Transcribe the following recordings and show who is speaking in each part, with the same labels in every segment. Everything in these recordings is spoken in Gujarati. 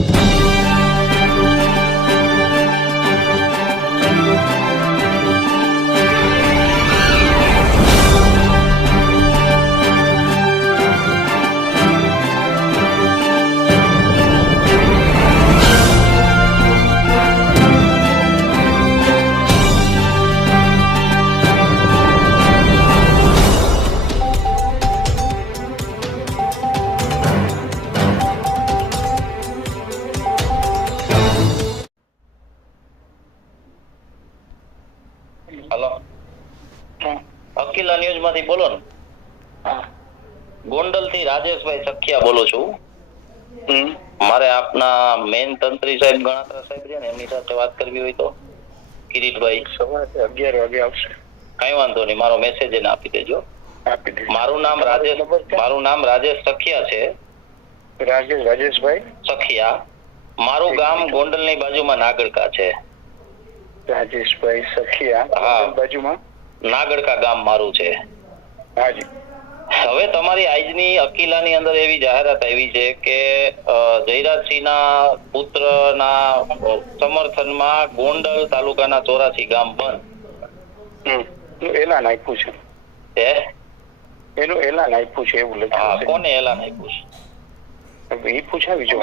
Speaker 1: you hello. અખિલા ન્યૂઝમાંથી બોલો ને. ગોંડલથી રાજેશભાઈ સખિયા બોલું છું. મારે આપના મેન તંત્રી સાહેબ ગણાત્રા સાહેબ છે ને એમની સાથે વાત કરવી હોય તો. કિરીટભાઈ.
Speaker 2: સવારે અગિયાર વાગે આવશે.
Speaker 1: કઈ વાંધો નહીં મારો મેસેજ એને આપી દેજો. મારું નામ રાજેશ મારું નામ રાજેશ સખિયા છે.
Speaker 2: રાજેશ રાજેશભાઈ?
Speaker 1: સખિયા. મારું ગામ ગોંડલની બાજુમાં નાગરકા છે.
Speaker 2: રાજેશભાઈ સખિયા બાજુમાં?
Speaker 1: નાગડકા ગામ મારું છે.
Speaker 2: હાજી.
Speaker 1: હવે તમારી આજની અકીલાની અંદર એવી જાહેરાત આવી છે કે જયરાજસિંહના પુત્રના સમર્થનમાં ગોંડલ તાલુકાના ચોરાસી ગામ બંધ.
Speaker 2: એલાન આપ્યું છે.
Speaker 1: એ
Speaker 2: એનું એલાન આપ્યું છે એવું લખ્યું
Speaker 1: કોને એલાન આપ્યું
Speaker 2: છે? એ પૂછાવી જો.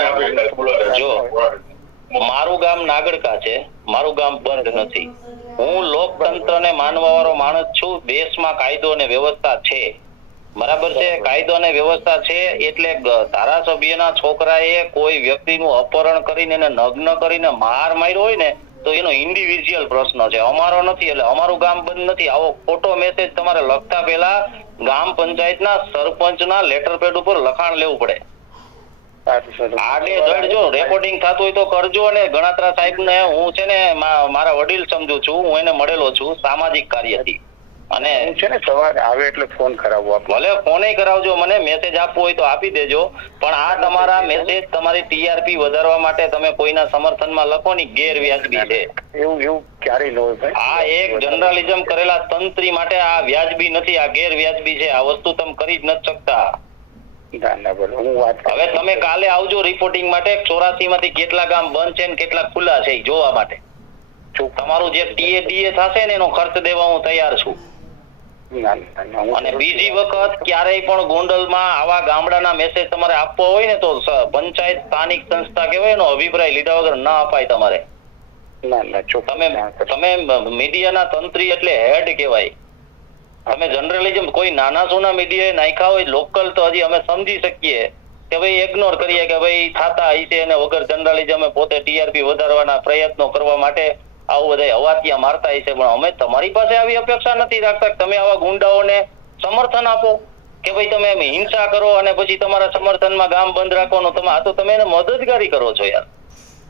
Speaker 1: મારું ગામ નાગડકા છે. મારું ગામ બંધ નથી. હું લોકતંત્રને માનવા વાળો માણસ છું. દેશમાં કાયદો અને વ્યવસ્થા છે. બરાબર છે? કાયદો અને વ્યવસ્થા છે એટલે ધારાસભ્યના છોકરાએ કોઈ વ્યક્તિનું અપહરણ કરીને એને નગ્ન કરીને માર માર્યો હોય ને, તો એનો ઇન્ડિવિજ્યુઅલ પ્રશ્ન છે. અમારો નથી એટલે અમારું ગામ બંધ નથી. આવો ખોટો મેસેજ તમારે લખતા પહેલા ગામ પંચાયતના સરપંચના લેટર પેડ ઉપર લખાણ લેવું પડે. આડે ધડ રેકોર્ડિંગ થતું હોય તો કરજો અને ગણાત્રા સાહેબ ને હું છે ને મારા વડીલ સમજુ છું. હું એને મળેલો છું સામાજિક કાર્યથી. અને
Speaker 2: છે ને સવારે આવે એટલે ફોન કરાવવો
Speaker 1: ભલે ફોને કરાવજો મને મેસેજ આપવો હોય તો આપી દેજો. પણ આ તમારા મેસેજ તમારી ટીઆરપી વધારવા માટે તમે કોઈના સમર્થનમાં લખો ની ગેરવ્યાજબી છે.
Speaker 2: એવું એવું ક્યારેય ન હોય ભાઈ.
Speaker 1: આ એક જનરલિઝમ કરેલા તંત્રી માટે આ વ્યાજબી નથી આ ગેરવ્યાજબી છે. આ વસ્તુ તમે કરી જ નથી શકતા.
Speaker 2: હું વાત
Speaker 1: હવે તમે કાલે આવજો રિપોર્ટિંગ માટે. ચોરાસી માંથી કેટલા ગામ બંધ છે ને કેટલા ખુલ્લા છે જોવા માટે. તમારું જે ટીએ ડીએ થશે ને એનો ખર્ચ દેવા હું તૈયાર છું. અને બીજી વખત ક્યારેય પણ ગોંડલમાં આવા ગામડાના મેસેજ તમારે આપવો હોય ને તો પંચાયત સ્થાનિક સંસ્થા કહેવાય એનો અભિપ્રાય લીધા વગર ના અપાય તમારે.
Speaker 2: ના ના
Speaker 1: તમે તમે મીડિયાના તંત્રી એટલે હેડ કહેવાય. તમે જેમ કોઈ નાના સોના મીડિયાએ નાખ્યા હોય લોકલ તો હજી અમે સમજી શકીએ કે ભાઈ ઇગ્નોર કરીએ કે ભાઈ થાતા હશે અને વગર જનરલિઝમ પોતે ટીઆરપી વધારવાના પ્રયત્નો કરવા માટે આવું બધા હવાતિયા મારતા હશે પણ અમે તમારી પાસે આવી અપેક્ષા નથી રાખતા તમે આવા ગુંડાઓને સમર્થન આપો કે ભાઈ તમે એમ હિંસા કરો અને પછી તમારા સમર્થનમાં ગામ બંધ રાખવાનું, તમે આ તો તમે એને મદદગારી કરો છો યાર.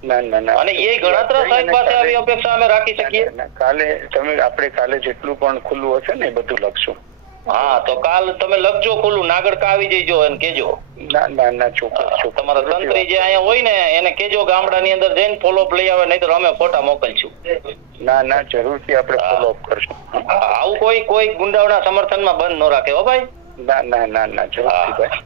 Speaker 1: અને એ ગણાત્રા સાહેબ પાસે આવી અપેક્ષા અમે રાખી શકીએ?
Speaker 2: ના, ના, કાલે તમે આપણે કાલે જેટલું પણ ખુલ્લું હશે ને બધું લખશું.
Speaker 1: હા તો કાલ તમે લખજો ખુલ્લું. નાગડકા આવી જઈજો અને કેજો
Speaker 2: ના ના ના ચોક્કસ ચોક્કસ.
Speaker 1: તમારા તંત્રી જે અહીંયા હોય ને એને કેજો ગામડાની અંદર જઈને ફોલોઅપ લઈ આવે નહીં તો અમે ફોટા મોકલશું.
Speaker 2: ના ના જરૂરથી આપણે
Speaker 1: હા.
Speaker 2: કરશું.
Speaker 1: આવું કોઈ કોઈ ગુંડાઓના સમર્થનમાં બંધ ન રાખે હો ભાઈ.
Speaker 2: ના ના ના ના જરૂરથી ભાઈ.